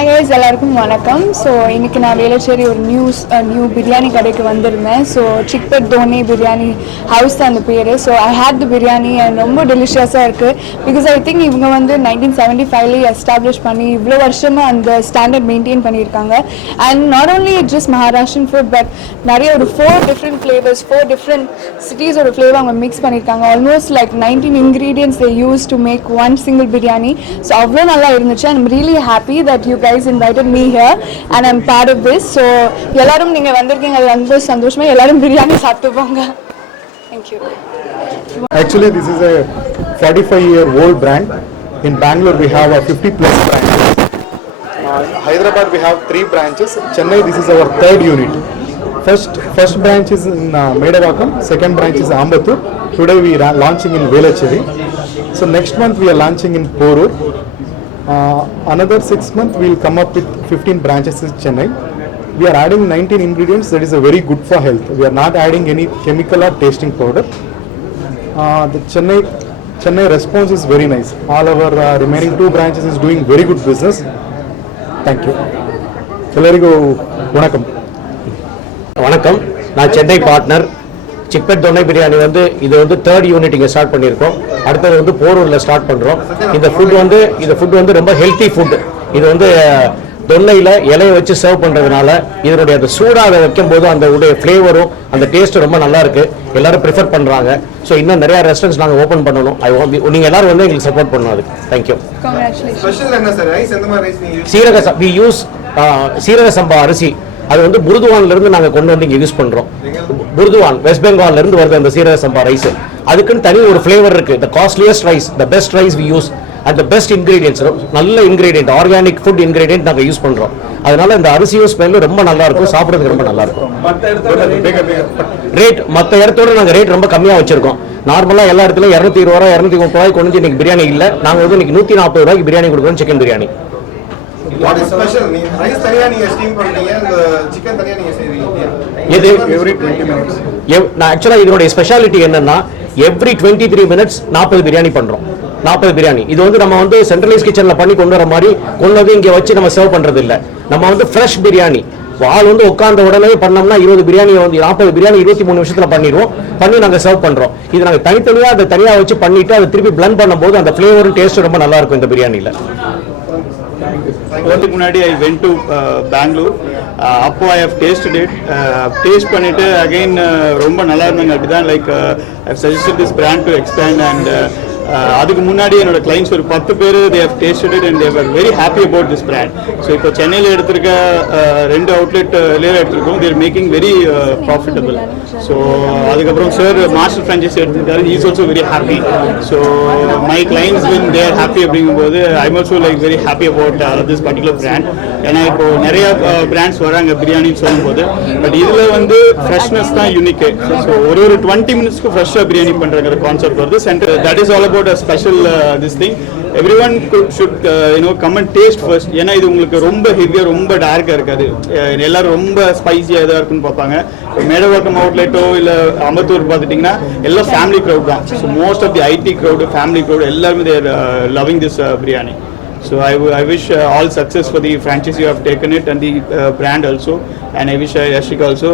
Hi guys, எல்லாருக்கும் வணக்கம். So இன்னைக்கு நான் Velacherry ஒரு நியூ பிரியாணி கடைக்கு வந்திருந்தேன். So Chickpet Donne Biryani House அந்த பேரு. So I had the biryani and ரொம்ப டெலிஷியஸா இருக்கு. Because I think இவங்க வந்து 1975ல எஸ்டாப்லிஷ் பண்ணி இவ்வளோ வருஷமா அந்த ஸ்டாண்டர்ட் மெயின்டைன் பண்ணியிருக்காங்க. And not only just Maharashtrian food but நிறைய ஒரு 4 different flavors, 4 different cities ஒரு flavor அவங்க மிக்ஸ் பண்ணியிருக்காங்க. Almost like 19 ingredients they used to make one single biryani. So அவ்வளோ நல்லா இருந்துச்சு. I'm really happy that you guys invited me here and I'm part of this. So எல்லாரும் நீங்க வந்திருக்கீங்க, அது ரொம்ப சந்தோஷமா. எல்லாரும் பிரியாணி சாப்பிட்டு போங்க. Thank you. Actually, this is a 45-year-old brand. In Bangalore, we have a 50+ branches. Hyderabad, we have 3 branches. Chennai, this is our 3rd unit. First branch is in Medavakam. Second branch is Ambattur. Today we are launching in Velacherry. So next month we are launching in Porur. Another 6 months we will come up with 15 branches in Chennai. We are adding 19 ingredients that is very good for health. We are not adding any chemical or tasting powder. The Chennai response is very nice. All our remaining 2 branches is doing very good business. Thank you. Ellarigu vanakkam. வணக்கம், நான் Chennai partner. Chickpet தொன்னை biryani வந்து இது வந்து 3rd unit இங்கே start பண்ணியிருக்கோம். அடுத்தது வந்து போரூரில் start பண்ணுறோம். இந்த ஃபுட் வந்து ரொம்ப ஹெல்த்தி ஃபுட். இது வந்து தொன்னையில் இலையை வச்சு சர்வ் பண்ணுறதுனால இதனுடைய அந்த சூடாக வைக்கும் போது அந்த உடைய ஃப்ளேவரும் அந்த டேஸ்ட்டும் ரொம்ப நல்லா இருக்கு. எல்லாரும் ப்ரிஃபர் பண்ணுறாங்க. ஸோ இன்னும் நிறையா ரெஸ்டாரண்ட்ஸ் நாங்கள் ஓப்பன் பண்ணணும். நீங்கள் எல்லாரும் வந்து எங்களுக்கு சப்போர்ட் பண்ணணும். அதுக்கு தேங்க்யூ. சீரக சம்பா அரிசி அது வந்து புருதுவான்ல இருந்து நாங்க கொண்டு வந்து இங்க யூஸ் பண்றோம். புருதுவான் வெஸ்ட் பெங்கால்ல இருந்து வருது அந்த சீரக சம்பா ரைஸ். அதுக்குன்னு தனி ஒரு ஃபிளேவர் இருக்கு. the costliest rice, the best rice we use and the best ingredients, நல்ல இன்கிரிடியன்ட், ஆர்கானிக் ஃபுட் இன்கிரிடியன்ட் நாங்க யூஸ் பண்றோம். அதனால இந்த அரிசியும் ஸ்மெல்லும் ரொம்ப நல்லா இருக்கும், சாப்பிடுறதுக்கு ரொம்ப நல்லா இருக்கும். ரேட் மற்ற இடத்தோட நாங்க ரேட் ரொம்ப கம்மியா வச்சிருக்கோம். நார்மலா எல்லா இடத்துலயும் 220 ரூபாய் 230 ரூபாய் கொண்டு வந்து இன்னைக்கு பிரியாணி இல்ல. நாங்க வந்து இன்னைக்கு 140 ரூபாய்க்கு பிரியாணி கொடுக்குறோம். Chicken biryani. What is special? Rice தனியா நீங்க ஸ்டீம் பண்றீங்க, அந்த chicken தனியா நீங்க செய்றீங்க. இது every 20 minutes. நான் एक्चुअली இதோட ஸ்பெஷாலிட்டி என்னன்னா every 23 minutes 40 பிரியாணி பண்றோம். 40 பிரியாணி. இது வந்து நம்ம வந்து சென்ட்ரலைஸ் கிச்சன்ல பண்ணி கொண்டு வர மாதிரி கொண்டு வந்து இங்க வச்சு நம்ம சர்வ் பண்றது இல்ல. நம்ம வந்து ஃப்ரெஷ் பிரியாணி. ஆள் வந்து உட்கார்ந்த உடனே பண்ணோம்னா 20 பிரியாணி வந்து 40 பிரியாணி 23 நிமிஷத்துல பண்ணிடுவோம். பண்ணி நாங்க சர்வ் பண்றோம். இது நாங்க தனித்தனியா வச்சு பண்ணிட்டு அதை திருப்பி பிளெண்ட் பண்ணும்போது அந்த ஃபிளேவரும் டேஸ்டும் ரொம்ப நல்லா இருக்கும் இந்த பிரியாணில. போகிறதுக்கு முன்னாடி ஐ வென்ட் டு பெங்களூர். அப்போ I have tasted it. Taste பண்ணிவிட்டு அகெயின் ரொம்ப நல்லா இருந்தாங்க. அப்படி தான் like I suggested this brand to expand. And அதுக்கு முன்னாடி என்னோட கிளைண்ட்ஸ் ஒரு 10 பேர் they have tasted it and they were very happy about this brand. So இப்போ சென்னையில் எடுத்திருக்க 2 அவுட்லெட்லேயே எடுத்திருக்கோம். They're making very profitable. So அதுக்கப்புறம் சார் மாஸ்டர் ஃப்ரான்ச்சைஸ் எடுத்திருக்காரு. He is also very happy. So my clients win there happy அப்படிங்கும்போது I am also like very happy about this particular brand. ஏன்னா இப்போ நிறைய பிராண்ட்ஸ் வராங்க பிரியாணின்னு சொல்லும்போது, பட் இதில் வந்து ஃப்ரெஷ்னஸ் தான் யூனிக்கு. ஸோ ஒரு 20 மினிட்ஸ்க்கு ஃப்ரெஷ்ஷாக பிரியாணி பண்ணுறங்கிற கான்செப்ட் வருது. Centre that is all about a special this thing. Everyone should come and taste first. ஏன்னா இது உங்களுக்கு ரொம்ப ஹெவியா ரொம்ப டார்க்கா இருக்காது. எல்லாரும் ரொம்ப ஸ்பைசியா எதா இருக்குன்னு பார்ப்பாங்க. மேடவாக்கம் அவுட்லெட்டோ இல்ல அம்பத்தூர் பார்த்துட்டீங்கன்னா எல்லாம் ஃபேமிலி க்ரௌட் தான். So most of the IT crowd family crowd எல்லாருமே they're loving this biryani. So I wish all success for the franchise you have taken it and the brand also, and I wish Yashika also